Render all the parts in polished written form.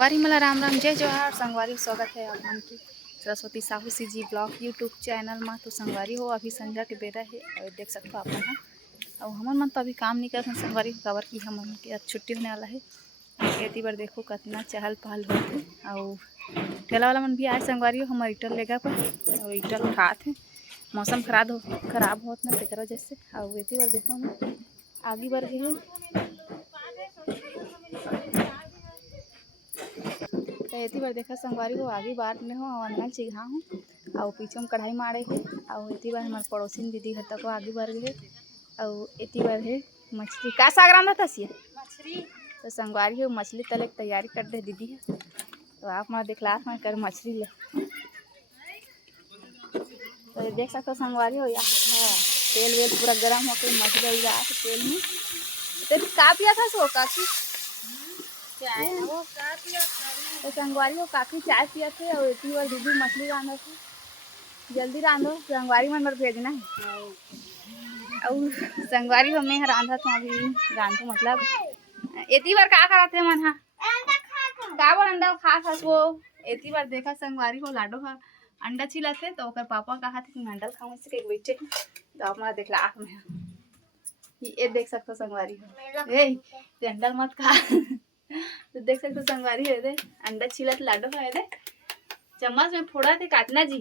वारी मला राम राम जय जोहार संगवारी स्वागत है आप मन की सरस्वती साहू सी जी ब्लॉग यूट्यूब चैनल में। तो संगवारी हो अभी संध्या के बेरा है और देख सकते हो आप मन और हमन मन तो अभी काम नहीं करते संगवारी कवर की हमन के आज छुट्टी होने वाला है। खेती बार देखो कितना चहल पहल होते और ठेला वाला मन भी आए संगवारी हो हमारे इटल लेगा पर और इटल खाते मौसम खराब होत ना तेकर वजह से और एती बार देखो हम आगे बढ़ गए तो एती बार देखा संगवारी हो आगे बार में हो और अन्न चिघा हूँ और पीछे में कढ़ाई मारे है और एती बार हमारे पड़ोसी दीदी घर तक आगे बढ़ गए और एती बार है मछली का साग रांधा था मछली। तो संगवारी हो मछली तले की तैयारी कर दे दीदी है तो आप मैं दिखला मैं कर मछली ले तो देख सकते हो संगवारी हो या तेल वेल पूरा गर्म होकर मछली उगा तेल में तो का पिया था सो काकी तो संगवारी हो काफी चाय पिया थे और इतनी बार दीदी मछली रांधो थे जल्दी रांधो संगवारी मन पर भेजना है और संगवारी हो मैं रांधा था अभी रांधो मतलब इतनी बार का करा थे मन का बार अंडा खा खा वो इतनी बार देखा संगवारी हो लाडो का अंडा छिला थे तो ओकर पापा कहा थे कि मैं अंडा खाऊं इससे कहीं बैठे तो आप मैं देखला आँख में ये देख सकते हो संगवारी हो ए अंडा मत खा तो देख सकते हो संगवारी है दे अंडा छिला तो लाडो है दे चम्मच में फोड़ा थे काटना जी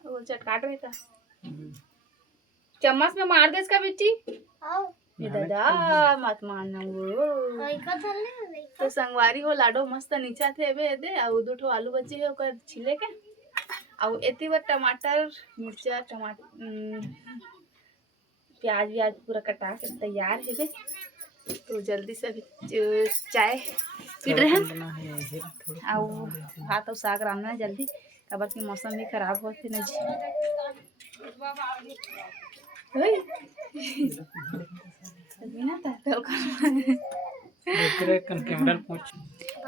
वो चटकाट रहे था चम्मच में मार दे इसका बिच्ची ये दादा मत मारना वो तो संगवारी हो लाडो मस्त नीचा थे बे दे और दो ठो आलू बची है ओकर छिले के और एती बार टमाटर मिर्चा टमाटर प्याज व्याज पूरा कटा के तैयार है बे तो जल्दी से चाय पी रहे हैं और भात और साग रांधना है जल्दी कबर की मौसम भी खराब होते न जी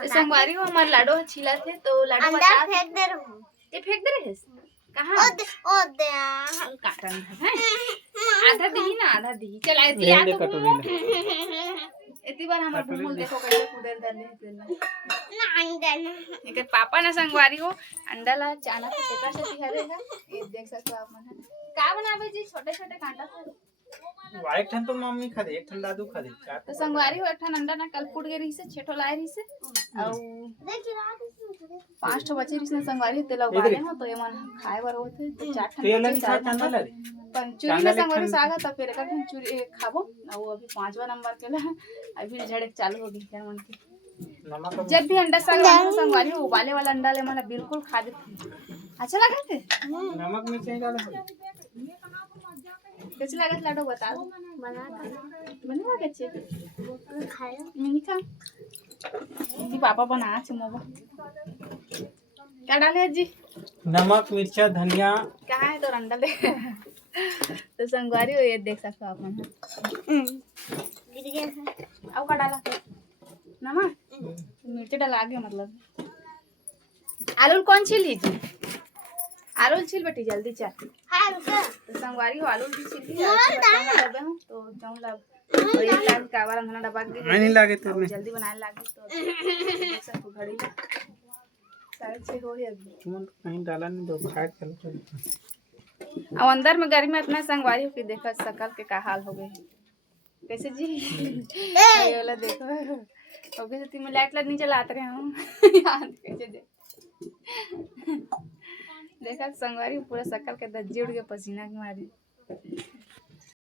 संगवारी हो हमारे लाडो छिला थे तो लाडो बता फेंक दे रहे कहाँ काटन है आधा दी ना आधा दी चल इतनी बार हमारे भूल देखो कैसे कुदेल दले एक पापा ना संगवारी हो अंडा ला चाना से टेका से तिहरेगा ये देख सकते हो आप मन का बनावे जी छोटे छोटे कांटा एक ठन तो मम्मी खा दे एक ठन दादू खा दे तो संगवारी हो एक ठन अंडा ना कल फूट गई रही से छेठो लाए रही से और 5 ठो बचे रही से संगवारी तेल उगाले हो तो ये मन खाए बर होथे तो 4 ठन तेल नहीं खा चांदा ला पंचुरी में संगवारी सागा तो फिर एक ठन चूरी खाबो और अभी 5वां नंबर के ला अभी झड़क चालू हो गई क्या मन की जब भी अंडा साग संगवारी हो उबाले वाला अंडा ले मन बिल्कुल खा दे अच्छा लगा थे नमक में चाहिए डाला कैसे लगा लाडो बता दो बना के अच्छे खाया नहीं खा जी पापा बना छे मोबा क्या डाले जी नमक मिर्चा धनिया कहाँ है तो अंडा ले तो संगवारी हो ये देख सकते हो आप मन गिर गया है अब का डाला नमक मिर्च डाला आगे मतलब आलू कौन छीली जी आलू छील बेटी जल्दी चाय हां रुको तो संगवारी हो आलू भी छीली लगे हूं तो जाऊं ला और ये टाइम का बार अंधना डबा के नहीं लागे तो जल्दी बनाने लागी तो देख सकते घड़ी 6:30 हो गई अभी तुम कहीं डाला नहीं दो खाए चलो और अंदर में गर्मी में इतना संगवारी हो कि देखो शकल के का हाल हो गए कैसे जी ये वाला देखो हो गए तो मैं लाइट नहीं जलाते रहे हूं याद कैसे दे देखा संगवारी पूरा शकल के दज्जी उड़ गए पसीना के मारे